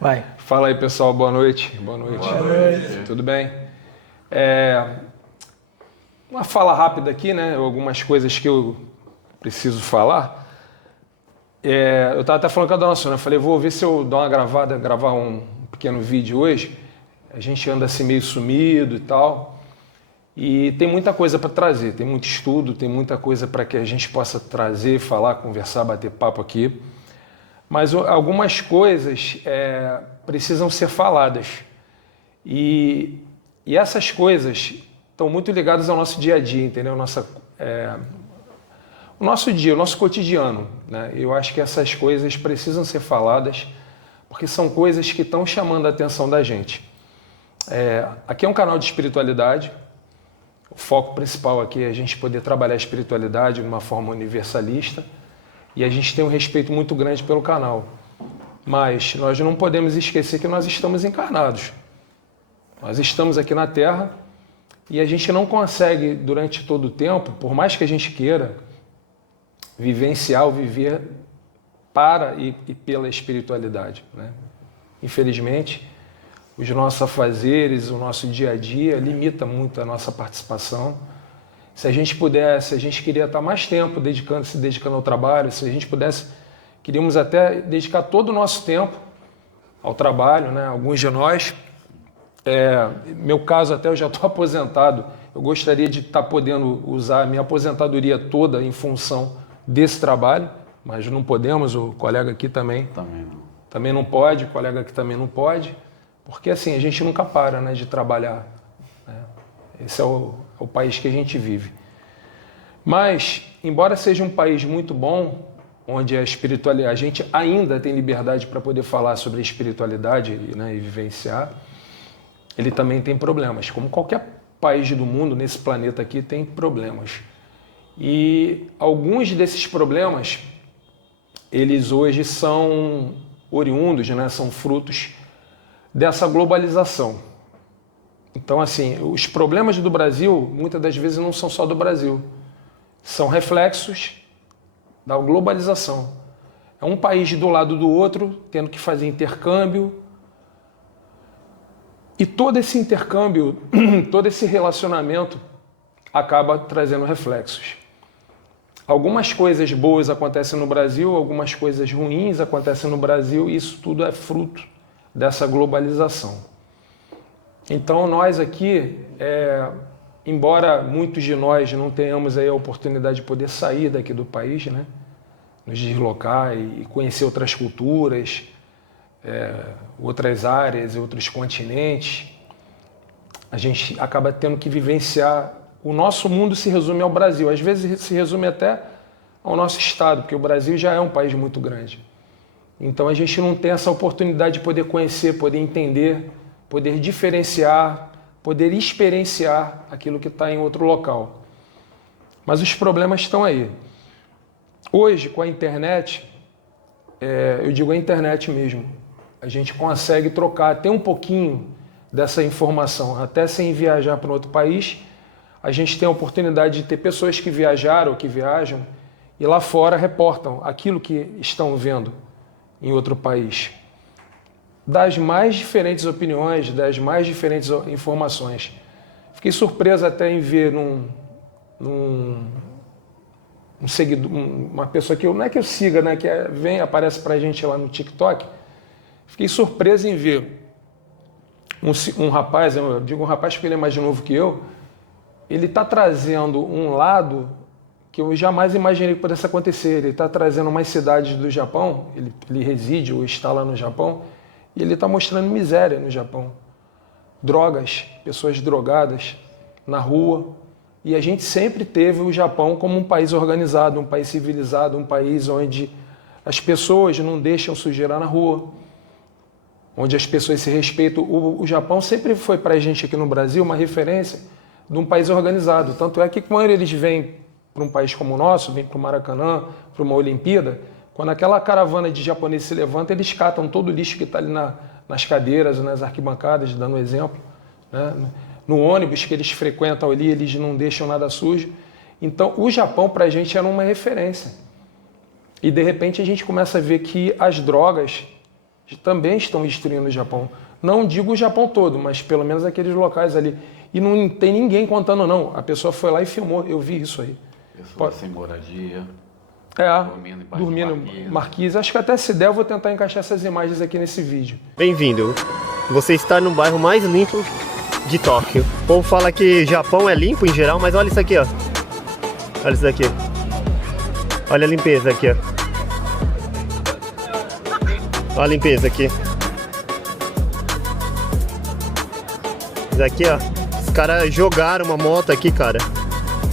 Vai. Fala aí, pessoal. Boa noite. Boa noite. Boa noite. Tudo bem? Uma fala rápida aqui, né? Algumas coisas que eu preciso falar. Eu estava até falando com a dona Sônia. Eu falei, vou ver se eu dou uma gravada, gravar um pequeno vídeo hoje. A gente anda assim meio sumido e tal. E tem muita coisa para trazer. Tem muito estudo, tem muita coisa para que a gente possa trazer, falar, conversar, bater papo aqui. Mas algumas coisas precisam ser faladas. E essas coisas estão muito ligadas ao nosso dia a dia, entendeu? O nosso dia, o nosso cotidiano, né? Eu acho que essas coisas precisam ser faladas porque são coisas que estão chamando a atenção da gente. Aqui é um canal de espiritualidade. O foco principal aqui é a gente poder trabalhar a espiritualidade de uma forma universalista. E a gente tem um respeito muito grande pelo canal. Mas nós não podemos esquecer que nós estamos encarnados. Nós estamos aqui na Terra e a gente não consegue, durante todo o tempo, por mais que a gente queira, vivenciar ou viver para e pela espiritualidade, né? Infelizmente, os nossos afazeres, o nosso dia a dia limita muito a nossa participação. Se a gente pudesse, a gente queria estar mais tempo se dedicando ao trabalho. Se a gente pudesse, queríamos até dedicar todo o nosso tempo ao trabalho, né? Alguns de nós, meu caso até eu já estou aposentado, eu gostaria de estar podendo usar a minha aposentadoria toda em função desse trabalho, mas não podemos, o colega aqui também não pode, o colega aqui também não pode, porque assim, a gente nunca para, né, de trabalhar, né? Esse é o país que a gente vive. Mas, embora seja um país muito bom, onde a gente ainda tem liberdade para poder falar sobre a espiritualidade, né, e vivenciar, ele também tem problemas. Como qualquer país do mundo, nesse planeta aqui, tem problemas. E alguns desses problemas, eles hoje são oriundos, né, são frutos dessa globalização. Então, assim, os problemas do Brasil, muitas das vezes, não são só do Brasil. São reflexos da globalização. É um país do lado do outro, tendo que fazer intercâmbio. E todo esse intercâmbio, todo esse relacionamento acaba trazendo reflexos. Algumas coisas boas acontecem no Brasil, algumas coisas ruins acontecem no Brasil, e isso tudo é fruto dessa globalização. Então nós aqui, embora muitos de nós não tenhamos aí a oportunidade de poder sair daqui do país, né, nos deslocar e conhecer outras culturas, outras áreas, outros continentes, a gente acaba tendo que vivenciar. O nosso mundo se resume ao Brasil, às vezes se resume até ao nosso estado, porque o Brasil já é um país muito grande. Então a gente não tem essa oportunidade de poder conhecer, poder entender, poder diferenciar, poder experienciar aquilo que está em outro local. Mas os problemas estão aí. Hoje, com a internet, eu digo a internet mesmo, a gente consegue trocar até um pouquinho dessa informação, até sem viajar para outro país. A gente tem a oportunidade de ter pessoas que viajaram ou que viajam e lá fora reportam aquilo que estão vendo em outro país, das mais diferentes opiniões, das mais diferentes informações. Fiquei surpreso até em ver um seguidor, uma pessoa que não é que eu siga, né, que aparece pra gente lá no TikTok. Fiquei surpreso em ver um rapaz, eu digo um rapaz porque ele é mais novo que eu, ele está trazendo um lado que eu jamais imaginei que pudesse acontecer. Ele está trazendo umas cidades do Japão, ele reside ou está lá no Japão, e ele está mostrando miséria no Japão. Drogas, pessoas drogadas na rua. E a gente sempre teve o Japão como um país organizado, um país civilizado, um país onde as pessoas não deixam sujeira na rua, onde as pessoas se respeitam. O Japão sempre foi para a gente aqui no Brasil uma referência de um país organizado. Tanto é que quando eles vêm para um país como o nosso, vêm para o Maracanã, para uma Olimpíada, quando aquela caravana de japoneses se levanta, eles catam todo o lixo que está ali nas cadeiras, nas arquibancadas, dando exemplo, né? No ônibus que eles frequentam ali, eles não deixam nada sujo. Então, o Japão para a gente era uma referência. E, de repente, a gente começa a ver que as drogas, também estão destruindo o Japão. Não digo o Japão todo, mas pelo menos aqueles locais ali. E não tem ninguém contando, não. A pessoa foi lá e filmou. Eu vi isso aí. Pessoas sem moradia. Dormindo em marquise. Acho que até se der, eu vou tentar encaixar essas imagens aqui nesse vídeo. Bem-vindo. Você está no bairro mais limpo de Tóquio. O povo fala que Japão é limpo em geral, mas olha isso aqui, ó. Olha isso daqui. Olha a limpeza aqui, ó. Olha a limpeza aqui. Isso aqui, ó. Os caras jogaram uma moto aqui, cara.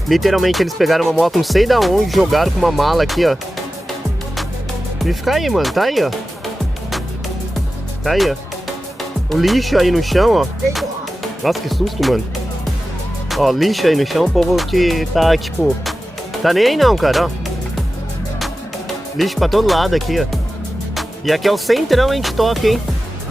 Literalmente eles pegaram uma moto não sei da onde, jogaram com uma mala aqui, ó. E fica aí, mano. Tá aí, ó. Tá aí, ó. O lixo aí no chão, ó. Nossa, que susto, mano. Ó, lixo aí no chão. O povo que tá, tipo... Tá nem aí não, cara, ó. Lixo pra todo lado aqui, ó. E aqui é o centrão, hein, de Tóquio, hein.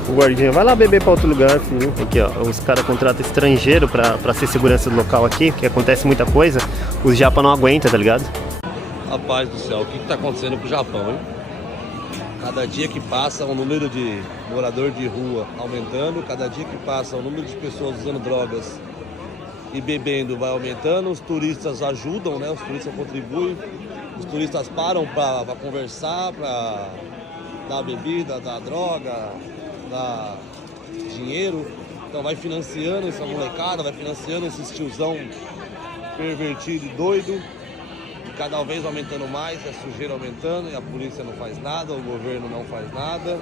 O guardinha vai lá beber pra outro lugar, filho. Aqui, ó, os caras contratam estrangeiro pra ser segurança do local aqui, que acontece muita coisa. Os japa não aguentam, tá ligado? Rapaz do céu, o que tá acontecendo com o Japão, hein? Cada dia que passa o número de morador de rua aumentando, cada dia que passa o número de pessoas usando drogas e bebendo vai aumentando, os turistas ajudam, né? Os turistas contribuem, os turistas param pra conversar, pra dar bebida, dar droga, dar dinheiro, então vai financiando essa molecada, vai financiando esse tiozão pervertido e doido, e cada vez aumentando mais, a sujeira aumentando, e a polícia não faz nada, o governo não faz nada.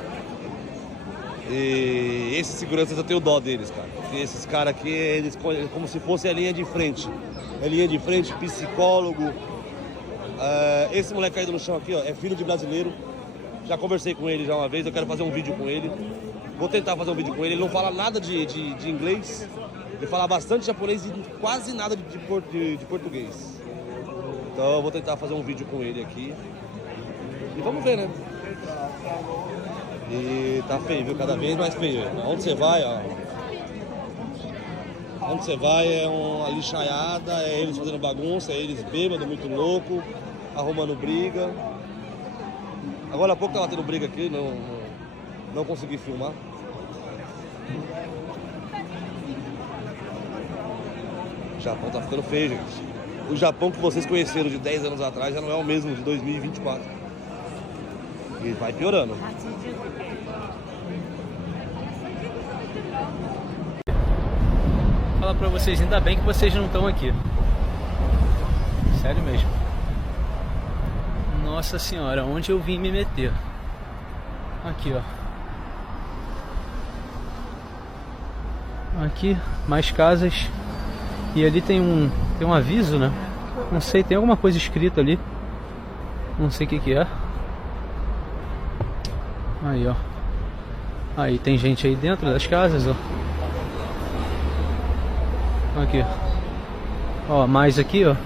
E esses seguranças eu tenho dó deles, cara, porque esses caras aqui, eles como se fosse a linha de frente, psicólogo. Esse moleque caído no chão aqui, ó, é filho de brasileiro. Já conversei com ele já uma vez, eu quero fazer um vídeo com ele. Vou tentar fazer um vídeo com ele. Ele não fala nada de inglês. Ele fala bastante japonês e quase nada de português. Então eu vou tentar fazer um vídeo com ele aqui. E vamos ver, né? E tá feio, viu? Cada vez mais feio. Onde você vai, ó. Onde você vai é uma lixaiada, é eles fazendo bagunça, é eles bêbados, muito louco, arrumando briga. Agora há pouco tava tendo briga aqui, não consegui filmar. O Japão tá ficando feio, gente. O Japão que vocês conheceram de 10 anos atrás já não é o mesmo de 2024. E vai piorando. Falar pra vocês, ainda bem que vocês não estão aqui. Sério mesmo. Nossa senhora, onde eu vim me meter? Aqui, ó. Aqui, mais casas. E ali tem um aviso, né? Não sei, tem alguma coisa escrita ali. Não sei o que é. Aí, ó. Aí tem gente aí dentro das casas, ó. Aqui. Ó, mais aqui, ó.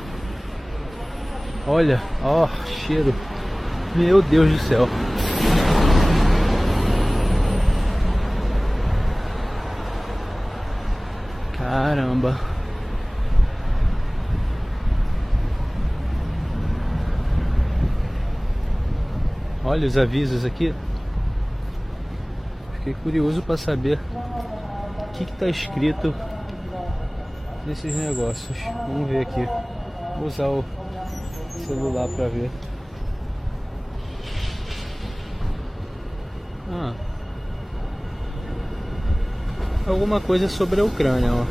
Olha, ó, cheiro. Meu Deus do céu. Caramba. Olha os avisos aqui. Fiquei curioso para saber o que tá escrito nesses negócios. Vamos ver aqui. Vou usar o celular para ver. Alguma coisa sobre a Ucrânia, ó.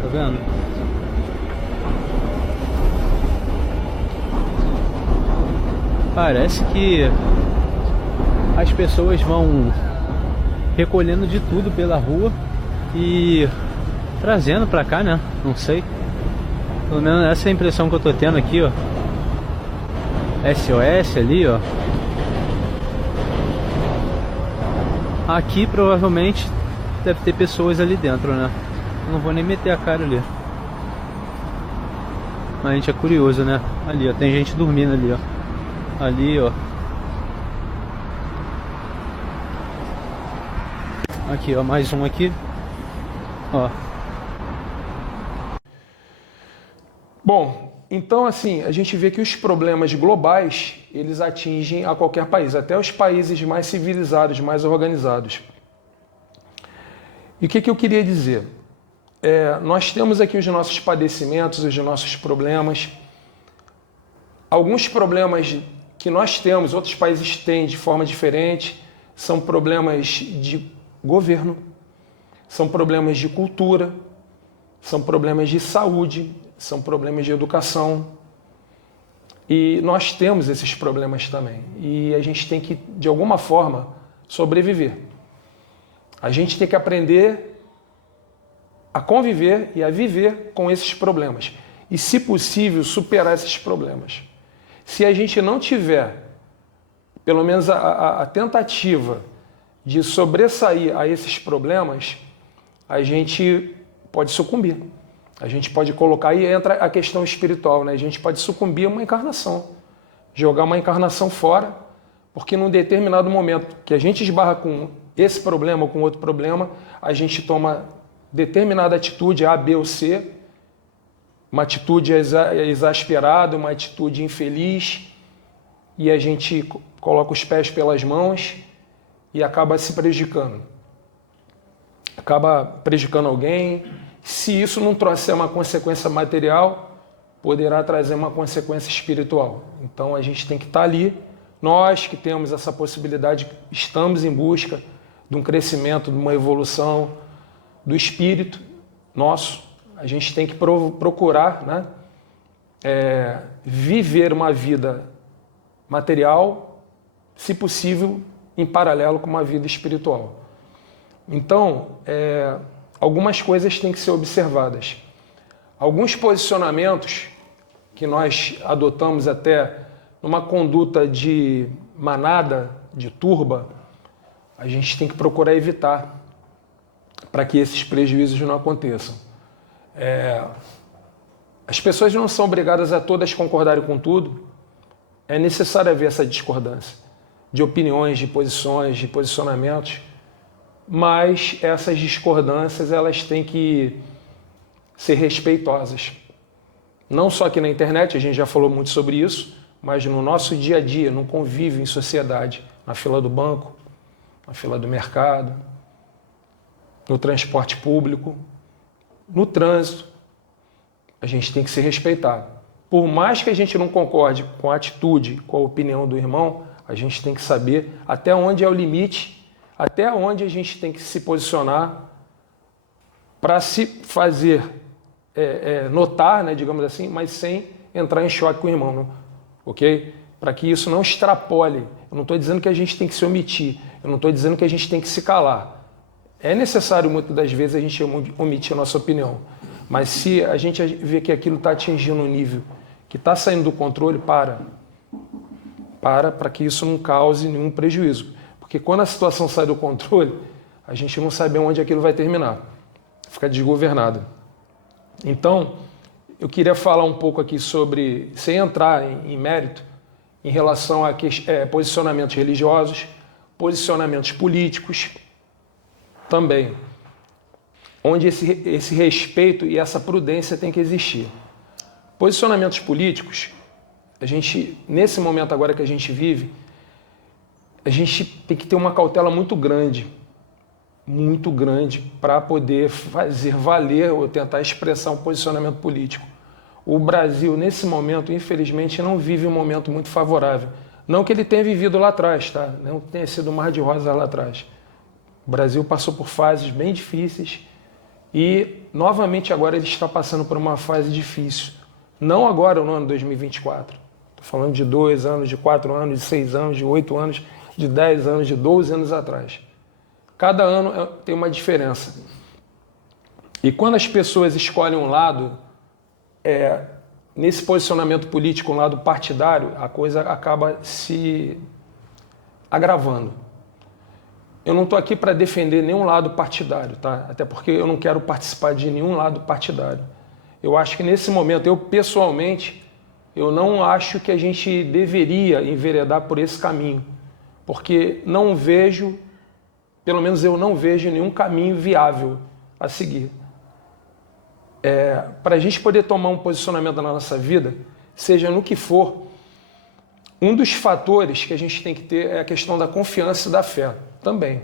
Tá vendo? Parece que as pessoas vão recolhendo de tudo pela rua e trazendo pra cá, né? Não sei. Pelo menos essa é a impressão que eu tô tendo aqui, ó. SOS ali, ó. Aqui provavelmente deve ter pessoas ali dentro, né? Eu não vou nem meter a cara ali. Mas a gente é curioso, né? Ali, ó. Tem gente dormindo ali, ó. Ali, ó. Aqui, ó. Mais um aqui. Ó. Bom, Então, assim, a gente vê que os problemas globais, eles atingem a qualquer país, até os países mais civilizados, mais organizados. E o que eu queria dizer? Nós temos aqui os nossos padecimentos, os nossos problemas. Alguns problemas que nós temos, outros países têm de forma diferente, são problemas de governo, são problemas de cultura, são problemas de saúde, são problemas de educação. E nós temos esses problemas também. E a gente tem que, de alguma forma, sobreviver. A gente tem que aprender a conviver e a viver com esses problemas. E, se possível, superar esses problemas. Se a gente não tiver, pelo menos, a tentativa de sobressair a esses problemas, a gente pode sucumbir. A gente pode colocar, aí entra a questão espiritual, né? A gente pode sucumbir a uma encarnação, jogar uma encarnação fora, porque num determinado momento que a gente esbarra com esse problema ou com outro problema, a gente toma determinada atitude, A, B ou C, uma atitude exasperada, uma atitude infeliz, e a gente coloca os pés pelas mãos e acaba se prejudicando. Acaba prejudicando alguém. Se isso não trouxer uma consequência material, poderá trazer uma consequência espiritual. Então a gente tem que estar ali. Nós que temos essa possibilidade, estamos em busca de um crescimento, de uma evolução do espírito nosso. A gente tem que procurar, né, viver uma vida material, se possível, em paralelo com uma vida espiritual. Então, algumas coisas têm que ser observadas. Alguns posicionamentos que nós adotamos até numa conduta de manada, de turba, a gente tem que procurar evitar para que esses prejuízos não aconteçam. As pessoas não são obrigadas a todas concordarem com tudo. É necessário haver essa discordância de opiniões, de posições, de posicionamentos, mas essas discordâncias elas têm que ser respeitosas. Não só aqui na internet, a gente já falou muito sobre isso, mas no nosso dia a dia, no convívio em sociedade, na fila do banco, na fila do mercado, no transporte público, no trânsito, a gente tem que se respeitar. Por mais que a gente não concorde com a atitude, com a opinião do irmão, a gente tem que saber até onde é o limite, até onde a gente tem que se posicionar para se fazer notar, né, digamos assim, mas sem entrar em choque com o irmão, não? Ok? Para que isso não extrapole. Eu não estou dizendo que a gente tem que se omitir, eu não estou dizendo que a gente tem que se calar. É necessário, muitas das vezes, a gente omitir a nossa opinião. Mas se a gente vê que aquilo está atingindo um nível que está saindo do controle, para que isso não cause nenhum prejuízo. Porque quando a situação sai do controle, a gente não sabe onde aquilo vai terminar. Fica desgovernado. Então, eu queria falar um pouco aqui sobre, sem entrar em mérito, em relação a posicionamentos religiosos, posicionamentos políticos, também, onde esse respeito e essa prudência tem que existir. Posicionamentos políticos, a gente, nesse momento agora que a gente vive, a gente tem que ter uma cautela muito grande para poder fazer valer ou tentar expressar um posicionamento político. O Brasil, nesse momento, infelizmente, não vive um momento muito favorável. Não que ele tenha vivido lá atrás, tá? Não tenha sido um mar de rosas lá atrás. O Brasil passou por fases bem difíceis e, novamente, agora ele está passando por uma fase difícil. Não agora, no ano 2024. Estou falando de 2 anos, de 4 anos, de 6 anos, de 8 anos, de 10 anos, de 12 anos atrás. Cada ano tem uma diferença. E quando as pessoas escolhem um lado, nesse posicionamento político, um lado partidário, a coisa acaba se agravando. Eu não estou aqui para defender nenhum lado partidário, tá? Até porque eu não quero participar de nenhum lado partidário. Eu acho que nesse momento, eu pessoalmente, eu não acho que a gente deveria enveredar por esse caminho, porque não vejo, pelo menos eu não vejo nenhum caminho viável a seguir. para a gente poder tomar um posicionamento na nossa vida, seja no que for, um dos fatores que a gente tem que ter é a questão da confiança e da fé também.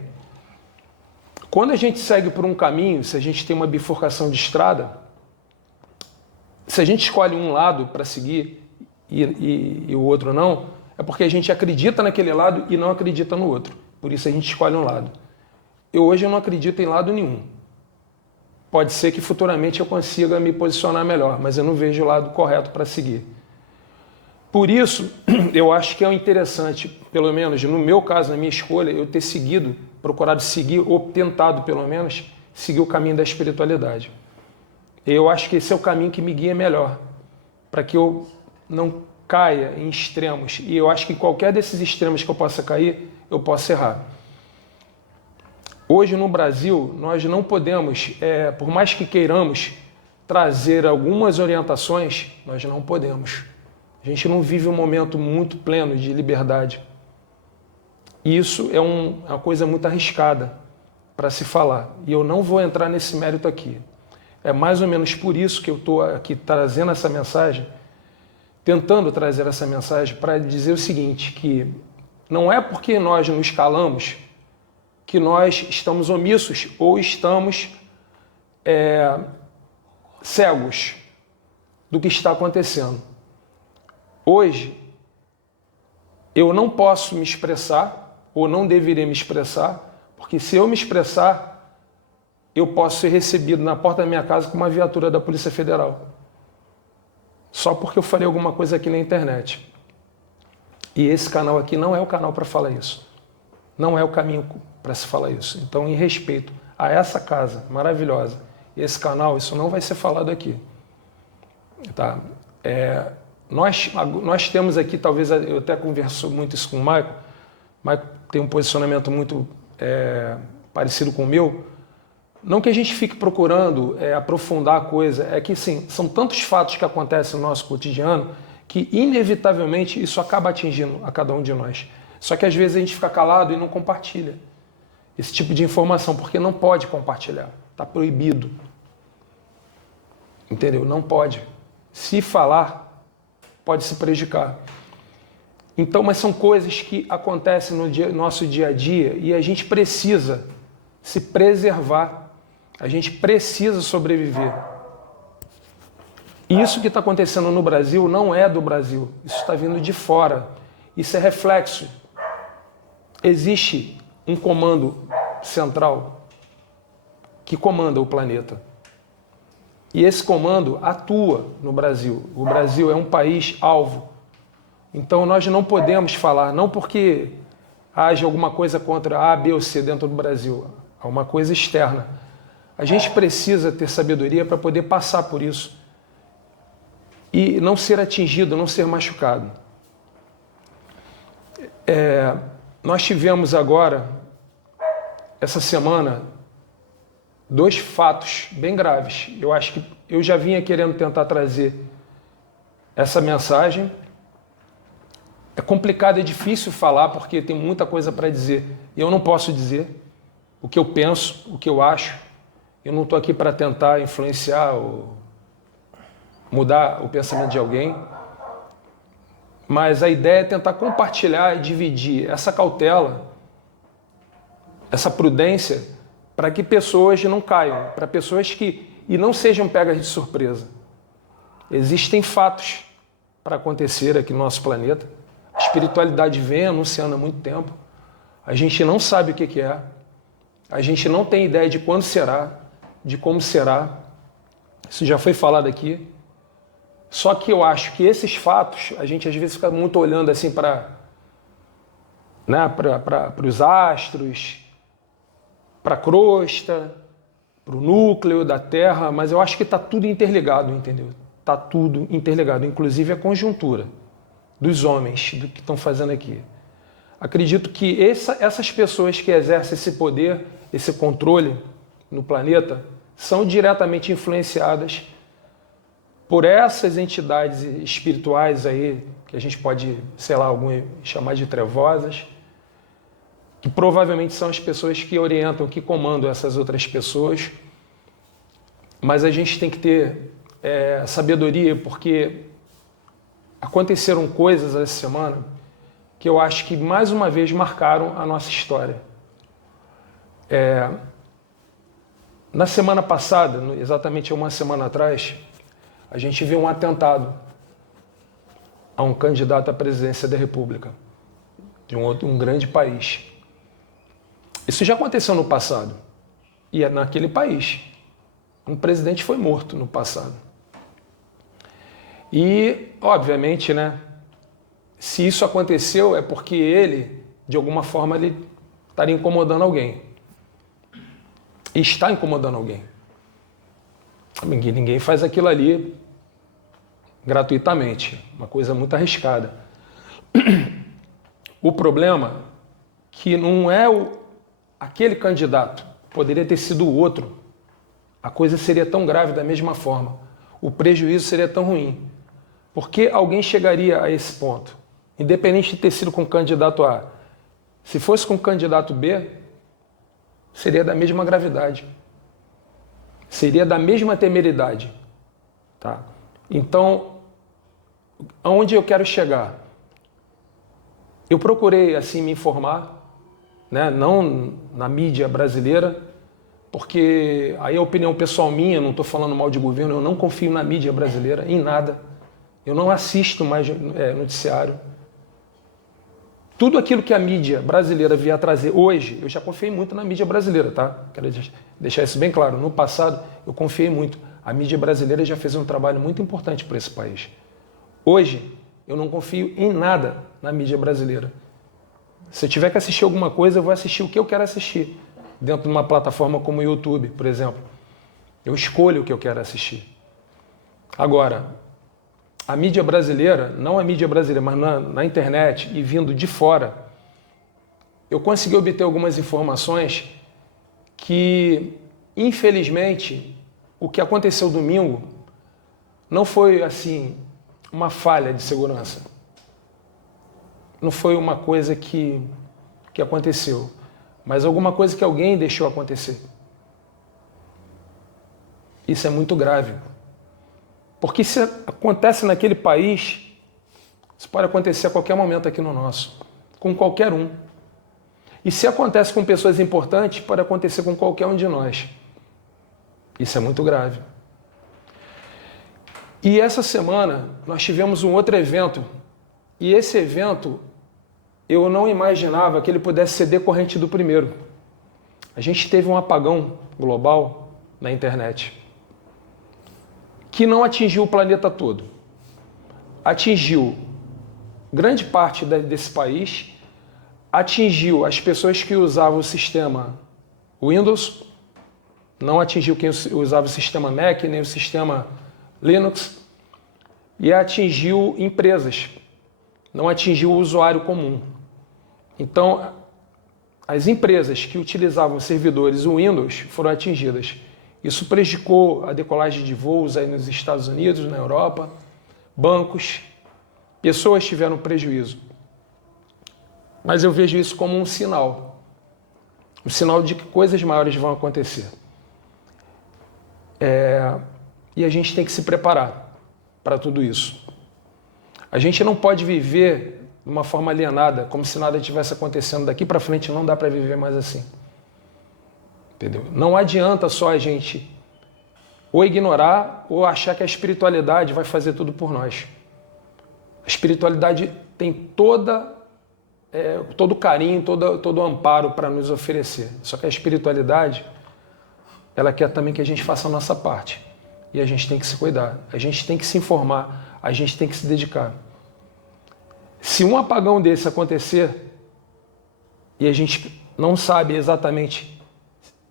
Quando a gente segue por um caminho, se a gente tem uma bifurcação de estrada, se a gente escolhe um lado para seguir e o outro não, é porque a gente acredita naquele lado e não acredita no outro. Por isso a gente escolhe um lado. Hoje eu não acredito em lado nenhum. Pode ser que futuramente eu consiga me posicionar melhor, mas eu não vejo o lado correto para seguir. Por isso, eu acho que é interessante, pelo menos no meu caso, na minha escolha, eu ter seguido, procurado seguir, ou tentado pelo menos, seguir o caminho da espiritualidade. Eu acho que esse é o caminho que me guia melhor, para que eu não caia em extremos. E eu acho que qualquer desses extremos que eu possa cair, eu posso errar. Hoje no Brasil, nós não podemos, por mais que queiramos trazer algumas orientações, nós não podemos. A gente não vive um momento muito pleno de liberdade. E isso é uma coisa muito arriscada para se falar. E eu não vou entrar nesse mérito aqui. É mais ou menos por isso que eu estou aqui trazendo essa mensagem, tentando trazer essa mensagem para dizer o seguinte, que não é porque nós nos calamos que nós estamos omissos ou estamos cegos do que está acontecendo. Hoje, eu não posso me expressar, ou não deveria me expressar, porque se eu me expressar, eu posso ser recebido na porta da minha casa com uma viatura da Polícia Federal. Só porque eu falei alguma coisa aqui na internet. E esse canal aqui não é o canal para falar isso. Não é o caminho para se falar isso. Então, em respeito a essa casa maravilhosa, esse canal, isso não vai ser falado aqui. Tá? Nós temos aqui, talvez, eu até converso muito isso com o Maico. O Maico tem um posicionamento muito parecido com o meu. Não que a gente fique procurando aprofundar a coisa, é que sim, são tantos fatos que acontecem no nosso cotidiano que, inevitavelmente, isso acaba atingindo a cada um de nós. Só que às vezes a gente fica calado e não compartilha esse tipo de informação, porque não pode compartilhar, está proibido. Entendeu? Não pode. Se falar, pode se prejudicar. Então, mas são coisas que acontecem no nosso dia a dia e a gente precisa se preservar, a gente precisa sobreviver. Isso que está acontecendo no Brasil não é do Brasil, isso está vindo de fora, isso é reflexo. Existe um comando central que comanda o planeta. E esse comando atua no Brasil. O Brasil é um país alvo. Então nós não podemos falar, não porque haja alguma coisa contra A, B ou C dentro do Brasil. Há uma coisa externa. A gente precisa ter sabedoria para poder passar por isso e não ser atingido, não ser machucado. Nós tivemos agora, essa semana, 2 fatos bem graves. Eu acho que eu já vinha querendo tentar trazer essa mensagem. É complicado, é difícil falar, porque tem muita coisa para dizer. E eu não posso dizer o que eu penso, o que eu acho. Eu não estou aqui para tentar influenciar ou mudar o pensamento de alguém. Mas a ideia é tentar compartilhar e dividir essa cautela, essa prudência, para que pessoas não caiam, para pessoas e não sejam pegas de surpresa. Existem fatos para acontecer aqui no nosso planeta. A espiritualidade vem anunciando há muito tempo. A gente não sabe o que é. A gente não tem ideia de quando será, de como será. Isso já foi falado aqui. Só que eu acho que esses fatos, a gente às vezes fica muito olhando assim para os astros, para a crosta, para o núcleo da Terra, mas eu acho que está tudo interligado, entendeu? Está tudo interligado, inclusive a conjuntura dos homens, do que estão fazendo aqui. Acredito que essas pessoas que exercem esse poder, esse controle no planeta, são diretamente influenciadas por essas entidades espirituais aí, que a gente pode, sei lá, chamar de trevosas, que provavelmente são as pessoas que orientam, que comandam essas outras pessoas. mas a gente tem que ter sabedoria, porque aconteceram coisas essa semana que eu acho que mais uma vez marcaram a nossa história. Na semana passada, exatamente uma semana atrás, a gente viu um atentado a um candidato à presidência da República de um grande país. Isso já aconteceu no passado. E é naquele país. Um presidente foi morto no passado. E, obviamente, né, se isso aconteceu é porque ele, de alguma forma, ele estaria incomodando alguém. E está incomodando alguém. Ninguém faz aquilo ali gratuitamente. Uma coisa muito arriscada. O problema é que não é aquele candidato, poderia ter sido o outro. A coisa seria tão grave da mesma forma. O prejuízo seria tão ruim. Por que alguém chegaria a esse ponto? Independente de ter sido com o candidato A. Se fosse com o candidato B, seria da mesma gravidade. Seria da mesma temeridade. Tá? Então, aonde eu quero chegar? Eu procurei assim me informar, né? Não na mídia brasileira, porque aí é a opinião pessoal minha, não estou falando mal de governo, eu não confio na mídia brasileira, em nada. Eu não assisto mais noticiário. Tudo aquilo que a mídia brasileira vier a trazer hoje, eu já confiei muito na mídia brasileira, tá? Quero deixar isso bem claro. No passado, eu confiei muito. A mídia brasileira já fez um trabalho muito importante para esse país. Hoje, eu não confio em nada na mídia brasileira. Se eu tiver que assistir alguma coisa, eu vou assistir o que eu quero assistir. Dentro de uma plataforma como o YouTube, por exemplo. Eu escolho o que eu quero assistir. Agora, a mídia brasileira, não a mídia brasileira, mas na internet e vindo de fora, eu consegui obter algumas informações que, infelizmente, o que aconteceu domingo não foi, assim, uma falha de segurança. Não foi uma coisa que aconteceu, mas alguma coisa que alguém deixou acontecer. Isso é muito grave. Porque se acontece naquele país, isso pode acontecer a qualquer momento aqui no nosso, com qualquer um. E se acontece com pessoas importantes, pode acontecer com qualquer um de nós. Isso é muito grave. E essa semana nós tivemos um outro evento, e esse evento eu não imaginava que ele pudesse ser decorrente do primeiro. A gente teve um apagão global na internet, que não atingiu o planeta todo. Atingiu grande parte desse país, atingiu as pessoas que usavam o sistema Windows, não atingiu quem usava o sistema Mac, nem o sistema Linux, e atingiu empresas, não atingiu o usuário comum. Então, as empresas que utilizavam servidores Windows foram atingidas. Isso prejudicou a decolagem de voos aí nos Estados Unidos, na Europa, bancos, pessoas tiveram prejuízo. Mas eu vejo isso como um sinal de que coisas maiores vão acontecer. E a gente tem que se preparar para tudo isso. A gente não pode viver de uma forma alienada, como se nada estivesse acontecendo. Daqui para frente não dá para viver mais assim. Entendeu? Não adianta só a gente ou ignorar ou achar que a espiritualidade vai fazer tudo por nós. A espiritualidade tem todo o carinho, todo o amparo para nos oferecer. Só que a espiritualidade, ela quer também que a gente faça a nossa parte. E a gente tem que se cuidar, a gente tem que se informar, a gente tem que se dedicar. Se um apagão desse acontecer e a gente não sabe exatamente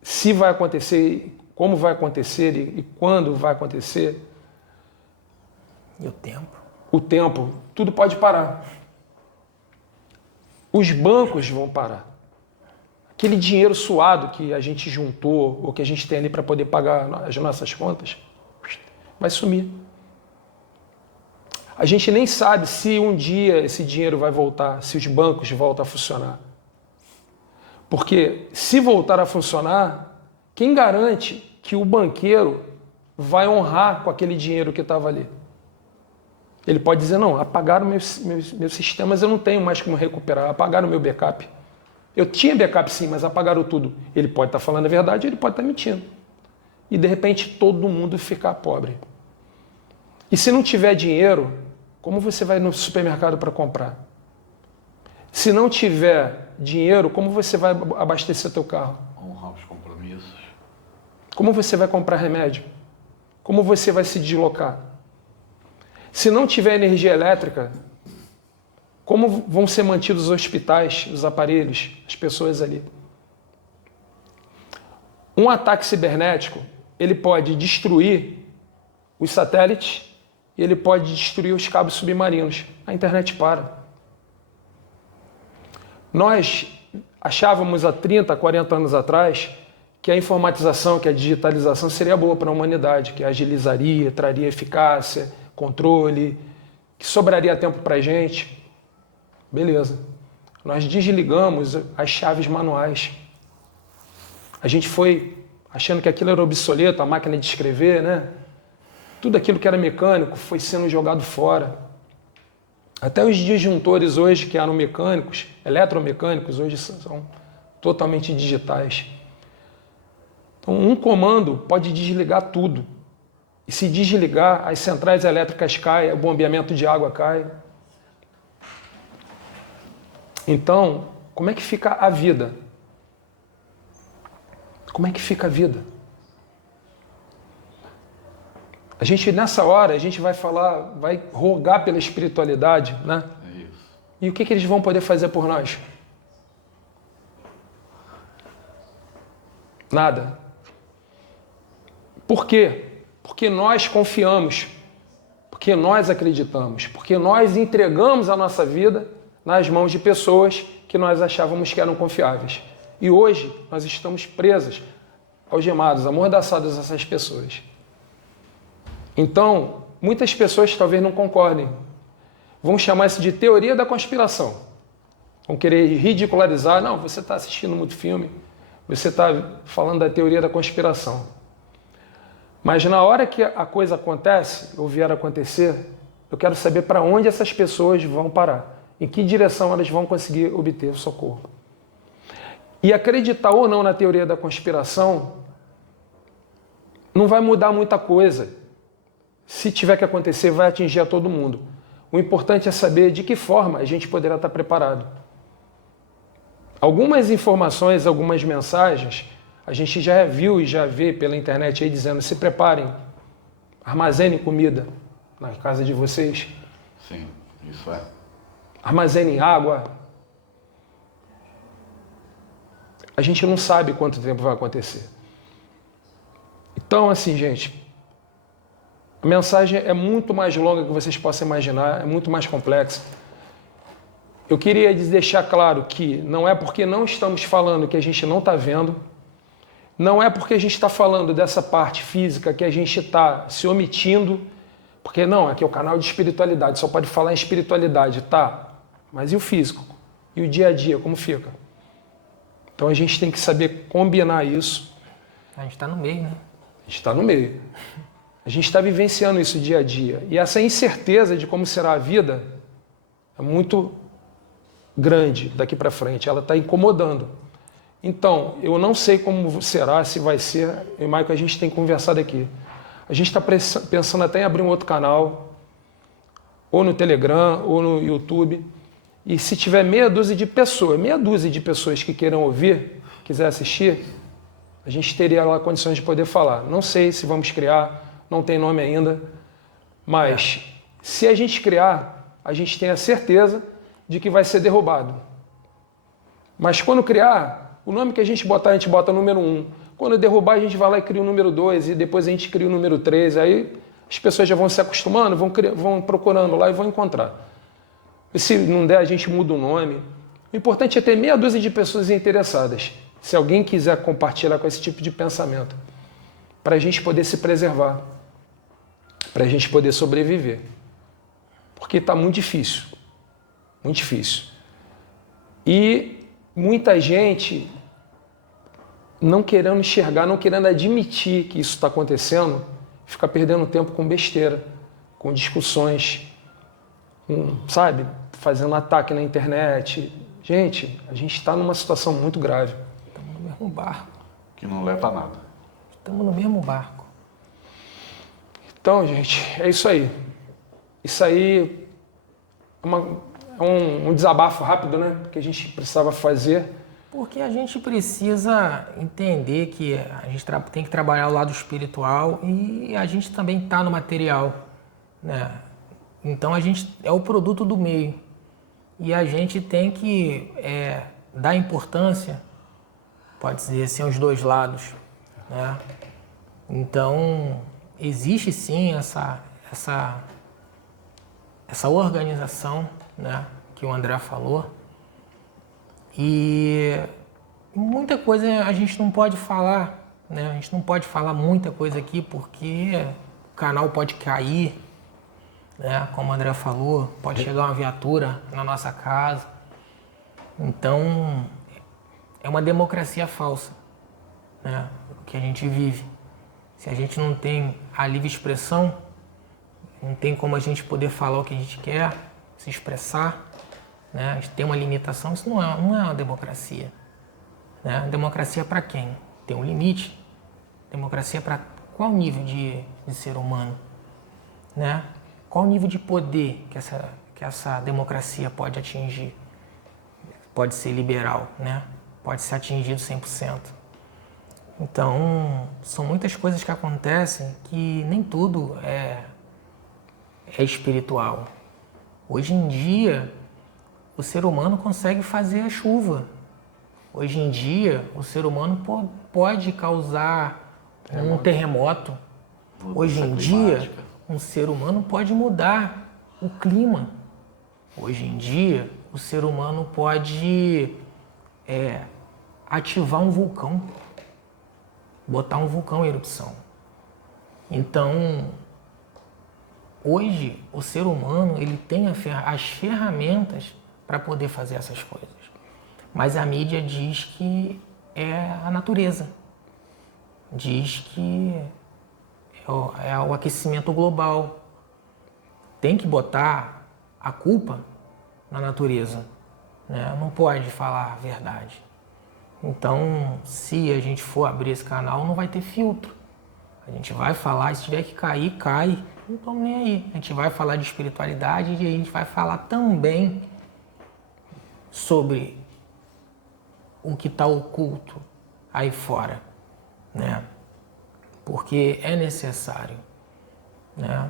se vai acontecer, como vai acontecer e quando vai acontecer. E o tempo? O tempo, tudo pode parar. Os bancos vão parar. Aquele dinheiro suado que a gente juntou ou que a gente tem ali para poder pagar as nossas contas, vai sumir. A gente nem sabe se um dia esse dinheiro vai voltar, se os bancos voltam a funcionar. Porque se voltar a funcionar, quem garante que o banqueiro vai honrar com aquele dinheiro que estava ali. Ele pode dizer, não, apagaram meus sistemas, eu não tenho mais como recuperar, apagaram meu backup. Eu tinha backup sim, mas apagaram tudo. Ele pode estar falando a verdade, ele pode estar mentindo. E de repente todo mundo ficar pobre. E se não tiver dinheiro, como você vai no supermercado para comprar? Se não tiver dinheiro, como você vai abastecer teu carro? Honrar os compromissos. Como você vai comprar remédio? Como você vai se deslocar? Se não tiver energia elétrica, como vão ser mantidos os hospitais, os aparelhos, as pessoas ali? Um ataque cibernético, ele pode destruir os satélites e ele pode destruir os cabos submarinos. A internet para. Nós achávamos há 30, 40 anos atrás que a informatização, que a digitalização seria boa para a humanidade, que agilizaria, traria eficácia, controle, que sobraria tempo para a gente. Beleza. Nós desligamos as chaves manuais. A gente foi achando que aquilo era obsoleto, a máquina de escrever, né? Tudo aquilo que era mecânico foi sendo jogado fora. Até os disjuntores hoje, que eram mecânicos, eletromecânicos, hoje são totalmente digitais. Então, um comando pode desligar tudo. E se desligar, as centrais elétricas caem, o bombeamento de água cai. Então, como é que fica a vida? Como é que fica a vida? A gente, nessa hora, a gente vai falar, vai rogar pela espiritualidade, né? É isso. E o que eles vão poder fazer por nós? Nada. Por quê? Porque nós confiamos, porque nós acreditamos, porque nós entregamos a nossa vida nas mãos de pessoas que nós achávamos que eram confiáveis. E hoje nós estamos presos, algemados, amordaçados a essas pessoas. Então, muitas pessoas talvez não concordem. Vão chamar isso de teoria da conspiração. Vão querer ridicularizar. Não, você está assistindo muito filme, você está falando da teoria da conspiração. Mas na hora que a coisa acontece, ou vier a acontecer, eu quero saber para onde essas pessoas vão parar. Em que direção elas vão conseguir obter o socorro. E acreditar ou não na teoria da conspiração não vai mudar muita coisa. Se tiver que acontecer, vai atingir a todo mundo. O importante é saber de que forma a gente poderá estar preparado. Algumas informações, algumas mensagens, a gente já viu e já vê pela internet aí dizendo: se preparem, armazenem comida na casa de vocês. Sim, isso é. Armazenem água. A gente não sabe quanto tempo vai acontecer. Então, assim, gente, a mensagem é muito mais longa do que vocês possam imaginar, é muito mais complexa. Eu queria deixar claro que não é porque não estamos falando que a gente não está vendo, não é porque a gente está falando dessa parte física que a gente está se omitindo, porque não, aqui é o canal de espiritualidade, só pode falar em espiritualidade, tá? Mas e o físico? E o dia a dia, como fica? Então a gente tem que saber combinar isso. A gente está no meio, né? A gente está no meio. A gente está vivenciando isso dia a dia. E essa incerteza de como será a vida é muito grande daqui para frente. Ela está incomodando. Então, eu não sei como será, se vai ser. E mais que a gente tem conversado aqui. A gente está pensando até em abrir um outro canal, ou no Telegram, ou no YouTube. E se tiver meia dúzia de pessoas que queiram ouvir, quiser assistir, a gente teria lá condições de poder falar. Não sei se vamos criar, não tem nome ainda, mas se a gente criar, a gente tem a certeza de que vai ser derrubado. Mas quando criar, o nome que a gente bota número 1. Quando derrubar, a gente vai lá e cria o número 2, e depois a gente cria o número 3. Aí as pessoas já vão se acostumando, vão procurando lá e vão encontrar. E se não der, a gente muda o nome. O importante é ter meia dúzia de pessoas interessadas. Se alguém quiser compartilhar com esse tipo de pensamento, para a gente poder se preservar, para a gente poder sobreviver. Porque está muito difícil. Muito difícil. E muita gente não querendo enxergar, não querendo admitir que isso está acontecendo, fica perdendo tempo com besteira, com discussões, sabe, fazendo ataque na internet. Gente, a gente está numa situação muito grave. Estamos no mesmo barco. Que não leva a nada. Estamos no mesmo barco. Então, gente, é isso aí. Isso aí é um desabafo rápido, né? Que a gente precisava fazer. Porque a gente precisa entender que a gente tem que trabalhar o lado espiritual e a gente também está no material, né? Então a gente é o produto do meio e a gente tem que dar importância, pode dizer assim, aos dois lados, né? Então existe sim essa organização, né, que o André falou. E muita coisa a gente não pode falar, né? A gente não pode falar muita coisa aqui porque o canal pode cair, né? Como o André falou, pode chegar uma viatura na nossa casa. Então, é uma democracia falsa, né? O que a gente vive. Se a gente não tem a livre expressão, não tem como a gente poder falar o que a gente quer, se expressar, né? A gente tem uma limitação, isso não é uma democracia, né? Democracia para quem? Tem um limite. Democracia para qual nível de ser humano, né? Qual nível de poder que essa democracia pode atingir? Pode ser liberal, né? Pode ser atingido 100%. Então, são muitas coisas que acontecem que nem tudo é espiritual. Hoje em dia, o ser humano consegue fazer a chuva. Hoje em dia, o ser humano pode causar um terremoto. Hoje em dia, um ser humano pode mudar o clima. Hoje em dia, o ser humano pode ativar um vulcão, botar um vulcão em erupção. Então, hoje, o ser humano ele tem as ferramentas para poder fazer essas coisas. Mas a mídia diz que é a natureza. Diz que é o aquecimento global. Tem que botar a culpa na natureza, né? Não pode falar a verdade. Então, se a gente for abrir esse canal, não vai ter filtro. A gente vai falar, se tiver que cair, cai. Não estamos nem aí. A gente vai falar de espiritualidade e a gente vai falar também sobre o que está oculto aí fora, né? Porque é necessário, né?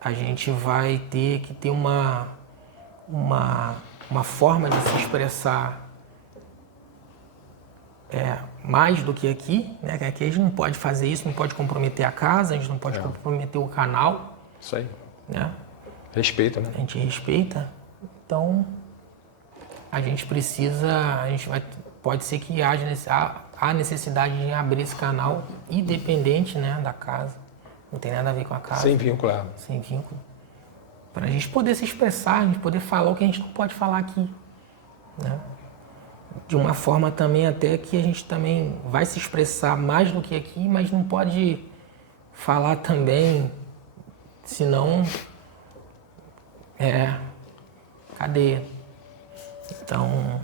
A gente vai ter que ter uma forma de se expressar mais do que aqui, né? Aqui a gente não pode fazer isso, não pode comprometer a casa, a gente não pode comprometer o canal. Isso aí. Né? Respeita, né? A gente respeita. Então, a gente precisa, pode ser que haja a necessidade de abrir esse canal independente, né, da casa. Não tem nada a ver com a casa. Sem vínculo, é. Sem vínculo. Para a gente poder se expressar, a gente poder falar o que a gente não pode falar aqui, né? De uma forma também até que a gente também vai se expressar mais do que aqui, mas não pode falar também, senão cadeia. Então,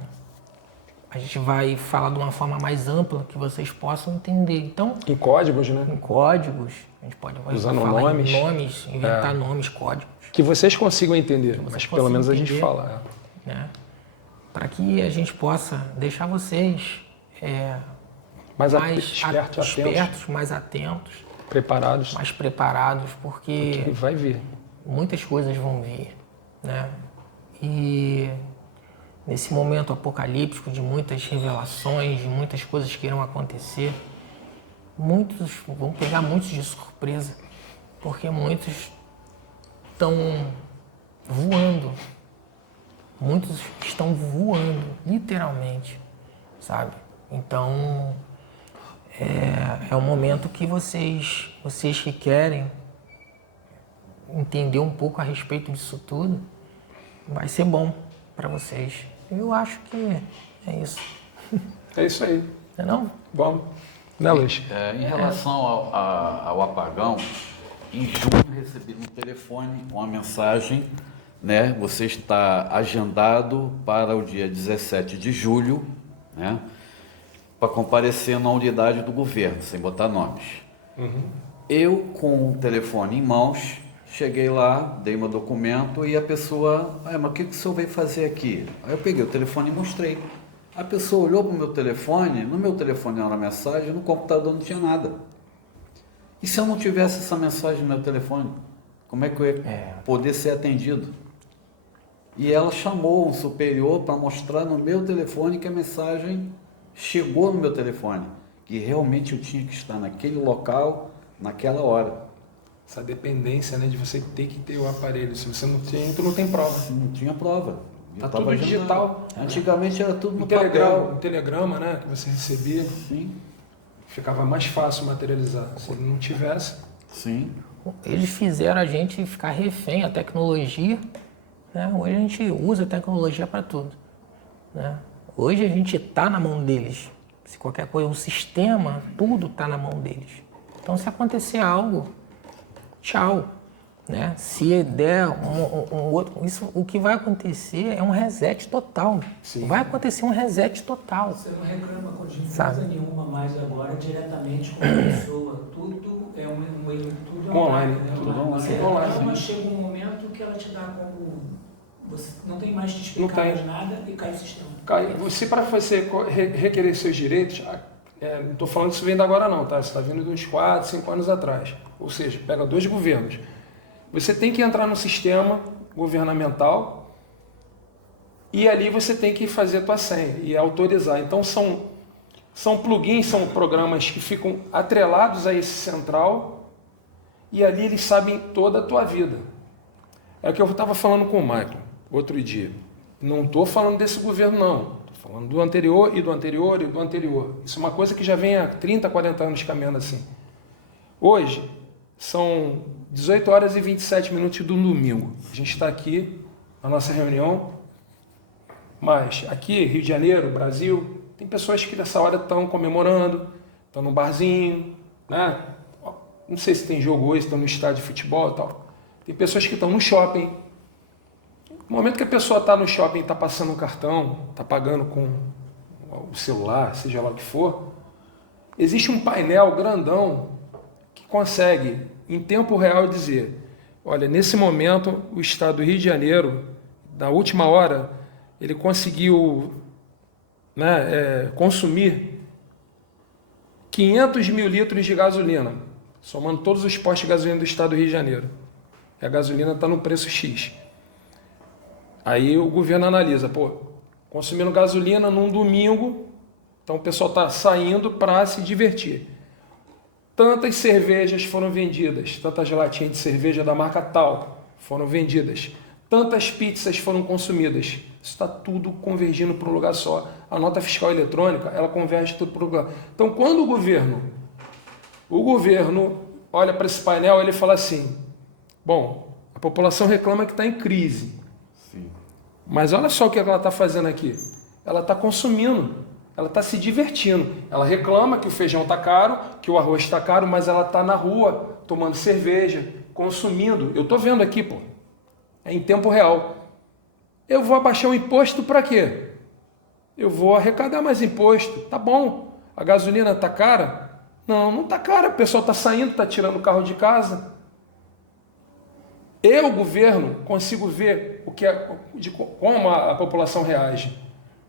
a gente vai falar de uma forma mais ampla que vocês possam entender. Então, em códigos, né? Em códigos, a gente pode usando falar nomes, em nomes, inventar nomes, códigos. Que vocês consigam entender, mas pelo menos a gente fala. Né? Para que a gente possa deixar vocês mais espertos, mais atentos, preparados, mais preparados, porque vai vir. Muitas coisas vão vir, né? E nesse momento apocalíptico de muitas revelações, de muitas coisas que irão acontecer, muitos vão pegar muitos de surpresa, porque muitos estão voando. Muitos estão voando, literalmente, sabe? Então, é um momento que vocês que querem entender um pouco a respeito disso tudo, vai ser bom para vocês. Eu acho que é isso. É isso aí. Não é não? Vamos. Né, Luiz? Em relação ao apagão, em junho recebi no telefone uma mensagem, né? Você está agendado para o dia 17 de julho, né? Para comparecer na unidade do governo, sem botar nomes. Eu, com o telefone em mãos, cheguei lá, dei meu documento e a pessoa, mas o que o senhor veio fazer aqui? Aí eu peguei o telefone e mostrei. A pessoa olhou para o meu telefone, no meu telefone era uma mensagem, no computador não tinha nada. E se eu não tivesse essa mensagem no meu telefone, como é que eu ia poder ser atendido? E ela chamou um superior para mostrar no meu telefone que a mensagem chegou no meu telefone, que realmente eu tinha que estar naquele local, naquela hora. Essa dependência, né, de você ter que ter o aparelho. Se você não tem, tu não tem prova. Não tinha prova. Tá tudo digital. Antigamente era tudo no telegrama, papel. um telegrama, né, que você recebia. Sim. Ficava mais fácil materializar. Se ele não tivesse. Sim. Eles fizeram a gente ficar refém à tecnologia, né? Hoje a gente usa a tecnologia para tudo, né? Hoje a gente está na mão deles. Se qualquer coisa, o sistema, tudo está na mão deles. Então, se acontecer algo, tchau, né? Se der um outro, isso, o que vai acontecer é um reset total. Sim. Vai acontecer um reset total. Você não reclama com de Sabe? empresa nenhuma mais agora diretamente com a pessoa. Tudo é tudo é Online, né? tudo online. Você Online, reclama, sim. chega um momento que ela te dá como... Você não tem mais te Não explicar tem. mais nada e cai o sistema. Se para você requerer seus direitos, não estou falando que isso vem da agora não, tá? Você está vindo de uns 4, 5 anos atrás. Ou seja, pega 2 governos. Você tem que entrar no sistema governamental e ali você tem que fazer a tua senha e autorizar. Então são plugins, são programas que ficam atrelados a esse central e ali eles sabem toda a tua vida. É o que eu estava falando com o Michael outro dia. Não estou falando desse governo, não. Estou falando do anterior e do anterior e do anterior. Isso é uma coisa que já vem há 30, 40 anos caminhando assim. Hoje, são 18 horas e 27 minutos do domingo. A gente está aqui na nossa reunião, mas aqui, Rio de Janeiro, Brasil, tem pessoas que nessa hora estão comemorando, estão no barzinho, né? Não sei se tem jogo hoje, estão no estádio de futebol e tal. Tem pessoas que estão no shopping. No momento que a pessoa está no shopping, está passando um cartão, está pagando com o celular, seja lá o que for, existe um painel grandão que consegue, em tempo real, dizer: olha, nesse momento, o Estado do Rio de Janeiro, na última hora, ele conseguiu, né, consumir 500 mil litros de gasolina, somando todos os postos de gasolina do Estado do Rio de Janeiro. E a gasolina está no preço X. Aí o governo analisa, consumindo gasolina num domingo, então o pessoal está saindo para se divertir. Tantas cervejas foram vendidas, tantas latinhas de cerveja da marca tal foram vendidas, tantas pizzas foram consumidas. Isso está tudo convergindo para um lugar só. A nota fiscal eletrônica, ela converge tudo para um lugar. Então, quando o governo olha para esse painel, ele fala assim: bom, a população reclama que está em crise. Sim. Mas olha só o que ela está fazendo aqui. Ela está consumindo, ela está se divertindo. Ela reclama que o feijão está caro, que o arroz está caro, mas ela está na rua tomando cerveja, consumindo. Eu estou vendo aqui, é em tempo real. Eu vou abaixar o imposto para quê? Eu vou arrecadar mais imposto. Tá bom. A gasolina está cara? Não, não está cara. O pessoal está saindo, está tirando o carro de casa. Eu, governo, consigo ver como a população reage.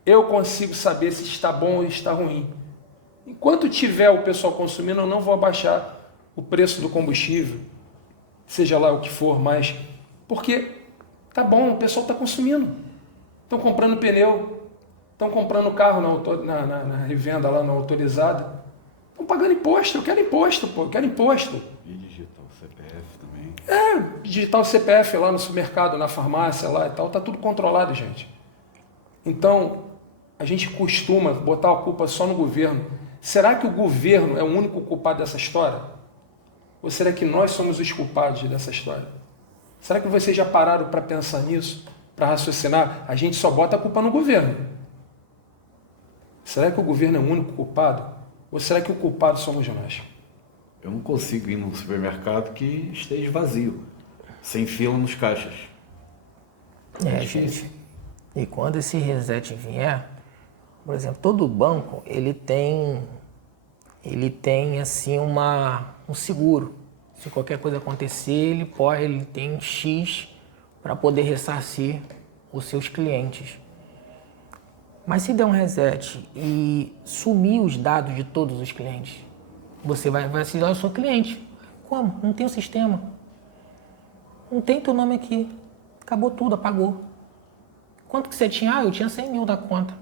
Eu consigo saber se está bom ou está ruim. Enquanto tiver o pessoal consumindo, eu não vou abaixar o preço do combustível, seja lá o que for mais, porque tá bom, o pessoal está consumindo. Estão comprando pneu, estão comprando carro na revenda lá, na autorizada. Estão pagando imposto, eu quero imposto, eu quero imposto. E digital CPF também. Digital CPF lá no supermercado, na farmácia lá e tal, tá tudo controlado, gente. Então, a gente costuma botar a culpa só no governo. Será que o governo é o único culpado dessa história? Ou será que nós somos os culpados dessa história? Será que vocês já pararam para pensar nisso? Para raciocinar? A gente só bota a culpa no governo. Será que o governo é o único culpado? Ou será que o culpado somos nós? Eu não consigo ir num supermercado que esteja vazio, sem fila nos caixas. Gente. E quando esse reset vier, por exemplo, todo banco ele tem assim um seguro. Se qualquer coisa acontecer, ele tem X para poder ressarcir os seus clientes. Mas se der um reset e sumir os dados de todos os clientes, você vai vacilar o seu cliente. Como? Não tem o sistema. Não tem teu nome aqui. Acabou tudo, apagou. Quanto que você tinha? Eu tinha 100 mil da conta.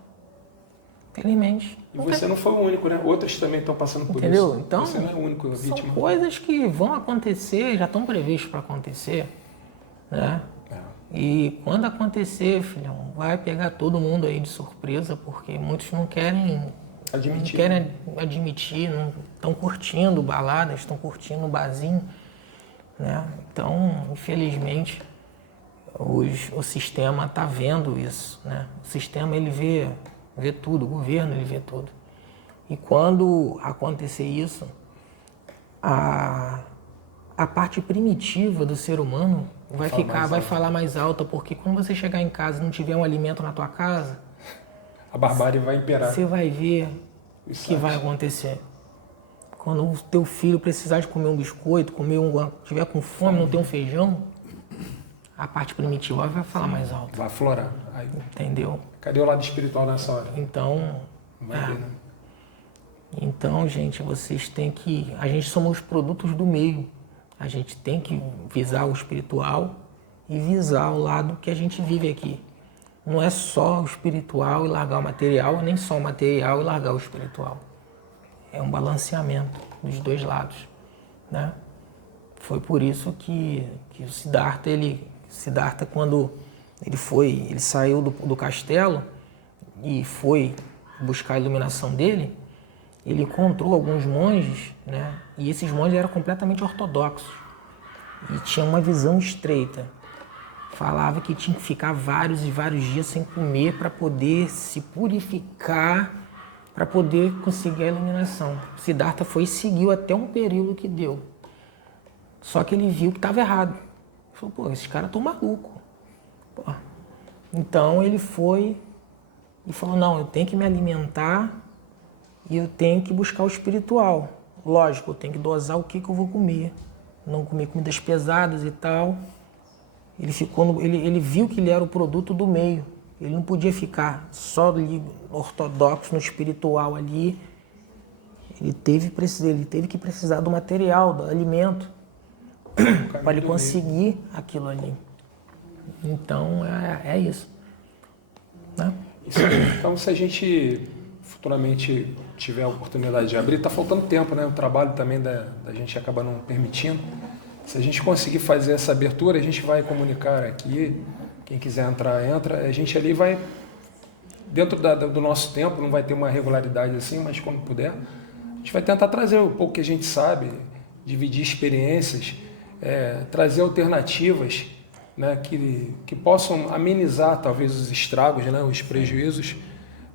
Felizmente. E você não foi o único, né? Outros também estão passando por Entendeu? isso. Então, você não é o único vítima. São coisas que vão acontecer, já estão previstas para acontecer, né? E quando acontecer, filhão, vai pegar todo mundo aí de surpresa, porque muitos não querem admitir, não estão curtindo baladas, estão curtindo barzinho, né? Então, infelizmente, o sistema está vendo isso, né? O sistema ele vê tudo, o governo ele vê tudo. E quando acontecer isso, a parte primitiva do ser humano vai falar mais alta, porque quando você chegar em casa e não tiver um alimento na tua casa, a barbárie vai imperar. Você vai ver o que vai acontecer. Quando o teu filho precisar de comer um biscoito, tiver com fome, não ter um feijão, a parte primitiva vai falar mais alto. Vai aflorar. Aí, entendeu? Cadê o lado espiritual nessa hora? Então, vai ver, né? Então, gente, vocês têm que... A gente somos produtos do meio. A gente tem que visar o espiritual e visar o lado que a gente vive aqui. Não é só o espiritual e largar o material, nem só o material e largar o espiritual. É um balanceamento dos dois lados, né? Foi por isso que o Siddhartha, quando ele saiu do castelo e foi buscar a iluminação dele, ele encontrou alguns monges, né? E esses monges eram completamente ortodoxos e tinham uma visão estreita. Falava que tinha que ficar vários e vários dias sem comer para poder se purificar, para poder conseguir a iluminação. Siddhartha foi e seguiu até um período que deu. Só que ele viu que estava errado. Ele falou, pô, esses caras estão malucos. Então ele foi e falou, não, eu tenho que me alimentar e eu tenho que buscar o espiritual. Lógico, eu tenho que dosar o que eu vou comer. Não comer comidas pesadas e tal. Ele viu que ele era o produto do meio. Ele não podia ficar só ali, ortodoxo, no espiritual ali. Ele teve que precisar do material, do alimento, para ele conseguir aquilo ali. Então, é isso. Né? Então, se a gente futuramente tiver a oportunidade de abrir, está faltando tempo, né? O trabalho também da gente acaba não permitindo. Se a gente conseguir fazer essa abertura, a gente vai comunicar aqui. Quem quiser entrar, entra. A gente ali vai, dentro do nosso tempo, não vai ter uma regularidade assim, mas quando puder, a gente vai tentar trazer um pouco que a gente sabe, dividir experiências, trazer alternativas, né, que possam amenizar talvez os estragos, né, os prejuízos,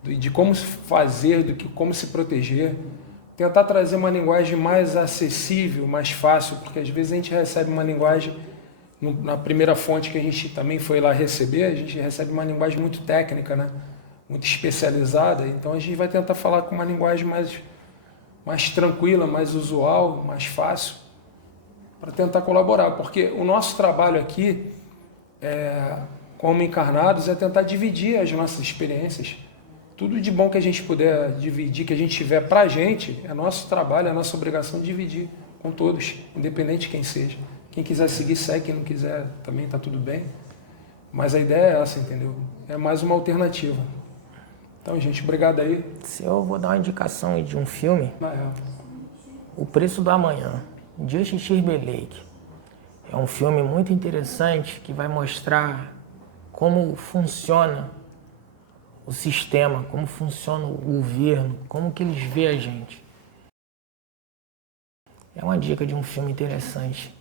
de como fazer, como se proteger. Tentar trazer uma linguagem mais acessível, mais fácil, porque às vezes a gente recebe uma linguagem, na primeira fonte que a gente também foi lá receber, a gente recebe uma linguagem muito técnica, né? Muito especializada, então a gente vai tentar falar com uma linguagem mais tranquila, mais usual, mais fácil, para tentar colaborar, porque o nosso trabalho aqui, como encarnados, é tentar dividir as nossas experiências. Tudo de bom que a gente puder dividir, que a gente tiver para a gente, é nosso trabalho, é nossa obrigação de dividir com todos, independente de quem seja. Quem quiser seguir, segue. Quem não quiser, também está tudo bem. Mas a ideia é essa, entendeu? É mais uma alternativa. Então, gente, obrigado aí. Se eu vou dar uma indicação aí de um filme, O Preço do Amanhã, Justin Timberlake. É um filme muito interessante que vai mostrar como funciona o sistema, como funciona o governo, como que eles veem a gente. É uma dica de um filme interessante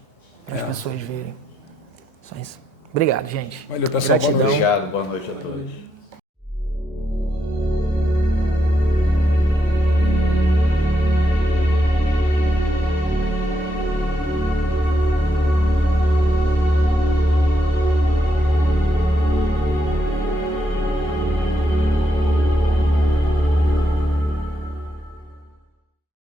para as pessoas verem. Só isso. Obrigado, gente. Valeu, pessoal. Obrigado, boa noite a todos.